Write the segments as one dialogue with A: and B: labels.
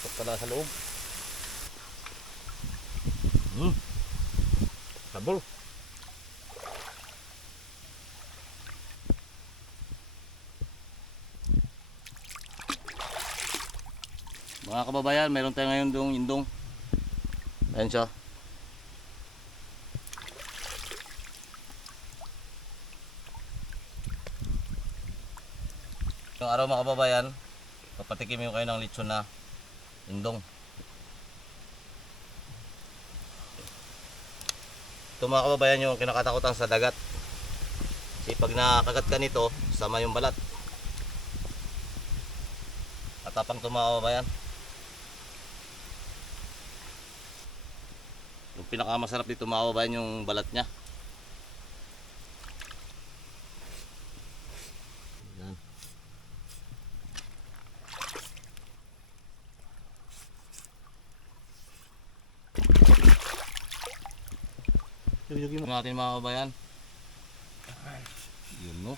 A: Pasok pala sa loob. Hmm. Sabol. Mga kababayan, mayroon tayo ngayon dong indong. Ayan siya. Yung araw mga kababayan, papatikim yung kayo ng lechon na indong. Ito mga kababayan yung kinakatakutan sa dagat. Kasi pag nakagat ka nito, sama yung balat. Katapang ito mga kababayan. Yung pinakamasarap dito mga kababayan yung balat niya. Yun natin mga kabayan. Yun no.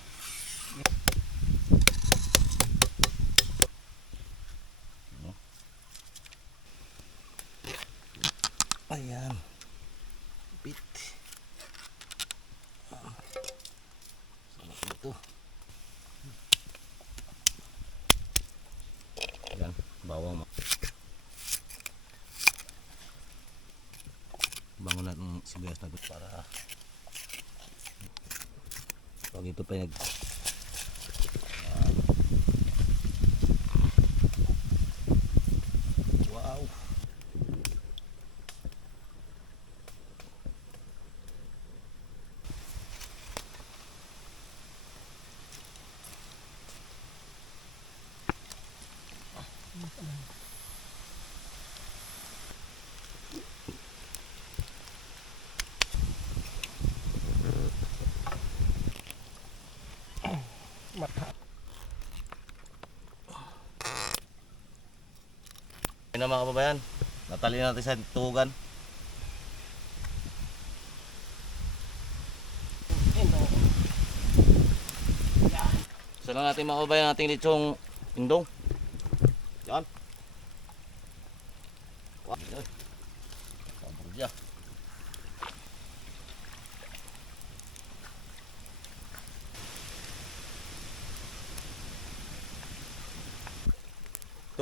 A: Ayan. Bit. Sarap nito. Ayan. Bawang. bangon natin ng sibuyas na gusto para pag ito pa nag wow. Yun na mga kababayan. Natali natin sa tugan. Isa lang natin mga kababayan ating litsong indong yan Wow. Ay. Sabog siya.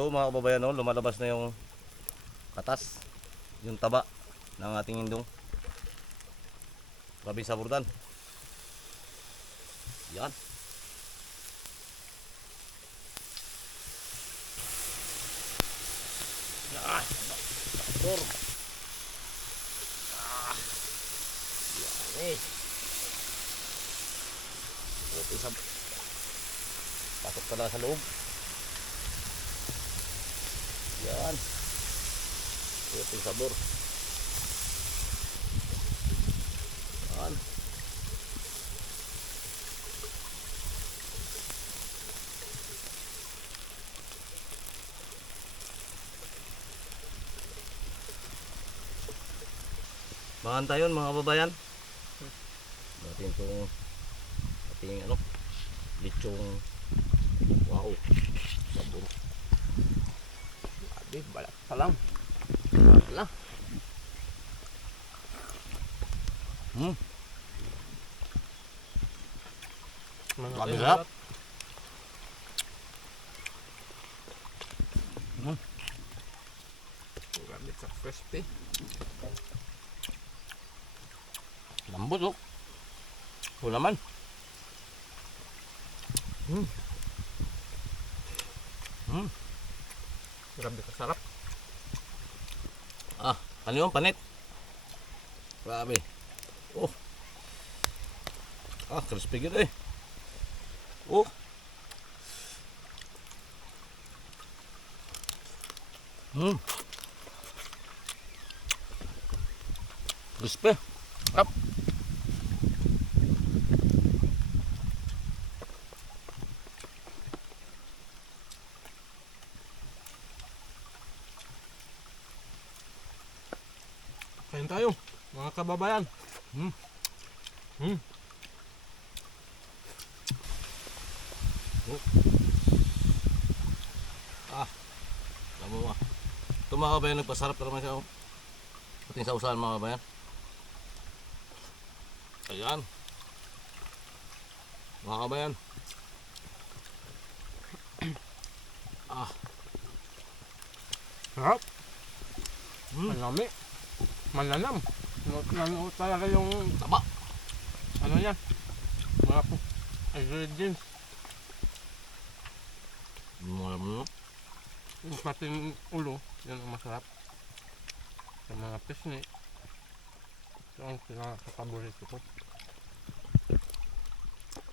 A: Ito mga kababayan, no, lumalabas na yung katas, yung taba ng ating indong. Grabe sa burdan. Yan. Yan. Doktor. Ah. Yan eh. Okay, sa... Pasok pala sa loob. Yan. Yung sabor. Yan. Mahanta yun mga kababayan. Natin itong ating ano, lechong wow, sabor.
B: Grabe, balat pa lang. Wala.
A: Hmm.
B: Mga
A: Grabe sarap. Hmm.
B: Grabe sa crispy.
A: Lambot oh. Wala man. Hmm. Hmm.
B: Grabe ka sarap.
A: Ah, yung panit? Grabe. Oh. Ah, crispy gid eh. Oh. Hmm. Crispy. Up.
B: Kain tayo, mga kababayan.
A: Hmm.
B: Hmm.
A: Ah. Tama mo ah. mga kabayan, nagpasarap ka naman siya. Oh. Puting sa usahan mga kabayan. Ayan. Mga kabayan. ah,
B: Sarap.
A: hmm,
B: Malami. Malanam. Nanood talaga yung
A: taba.
B: ano yan. Mga po. Ingredients.
A: Mga ano,
B: Yung pati yung ulo. Yan ang masarap. Sa mga pisngi. Ito ang pinaka-paborito ko.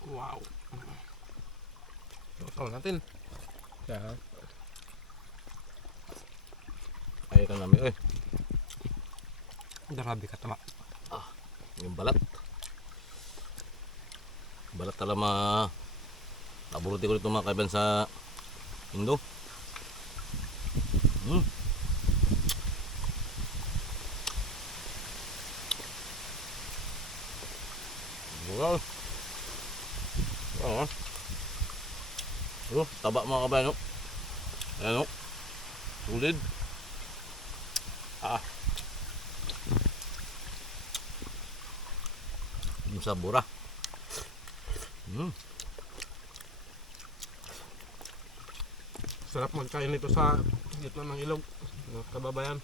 B: Wow. Sausaw natin. Kaya,
A: Ay, ka namin. Eh,
B: grabe ka tama.
A: yung balat. Balat tala ma... Paboriti ko dito mga kaiban sa Indo. Hmm. Wow. Oo. Oh, taba mga kabayan. oh. Ayan o. Tulid. Ah. Yung sabura. Hmm.
B: Sarap magkain nito sa gitna ng ilog. Mga kababayan.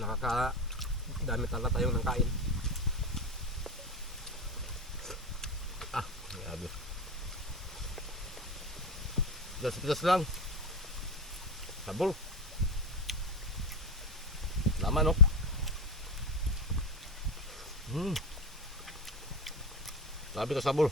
B: Nakaka dami tala tayong ng kain.
A: Grabe. Pitas-pitas lang. Sabol. Laman, no? Hmm. Grabe ka sabol.